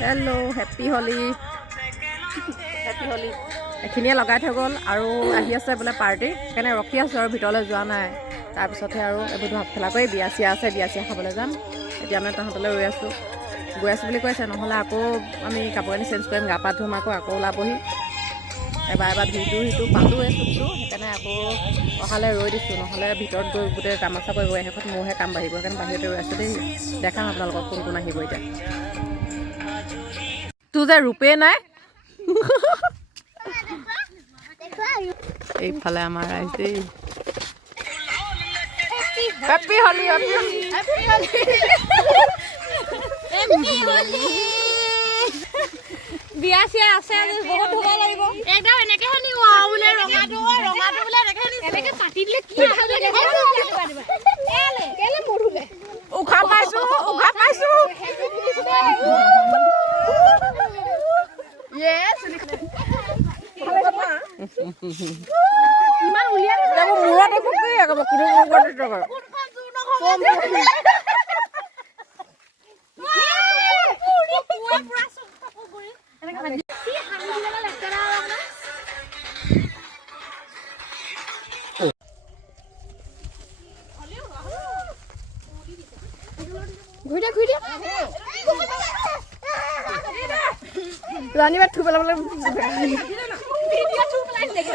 hello' happy হলি এইখিনিয়ে লগাই থৈ গ'ল আৰু আহি আছে বোলে পাৰ্টি সেইকাৰণে ৰখি আছোঁ আৰু ভিতৰলৈ যোৱা নাই তাৰপিছতহে আৰু এইবোৰ ভাত খেলা কৰি বিয়া চিয়া আছে বিয়া চিয়া খাবলৈ যাম এতিয়া মানে তাহাঁতলৈ ৰৈ আছোঁ গৈ আছোঁ বুলি কৈছে নহ'লে আকৌ আমি কাপোৰ কানি চেঞ্জ কৰিম গা পা ধুম আকৌ ওলাবহি এবাৰ সিটো পালোঁৱে চুটটো সেইকাৰণে আকৌ অহালৈ ৰৈ দিছোঁ নহ'লে ভিতৰত গৈ গোটেই তামাচা কৰিব শেষত মোৰহে কাম বাঢ়িব সেইকাৰণে বাহিৰতে ৰৈ আছোঁ দেই দেখাম আপোনালোকক কোন কোন আহিব এতিয়া তোৰ যে ৰূপে নাই এইফালে আমাৰ ৰাইজ দেই হেপী হলি বিয়া চিয়া আছে বহুত ধুব লাগিব একদম এনেকে শুনি বোলে ৰঙাটো বোলে এনেকে পাতি দিলে কি কেলে মৰুগে উখা পাইছো ইয়েস ইমান উলিয়া যাব মূৰত একো কি আকৌ কোনো কোনখন জোৰ নহব পুৰা চুপ কৰি এনেকে ভাজি কি হানি দিলে লেকচাৰা না ঘুৰি দে ৰাণী বাট থু পেলাবলৈ ভিডিঅ' থু পেলাই দেখে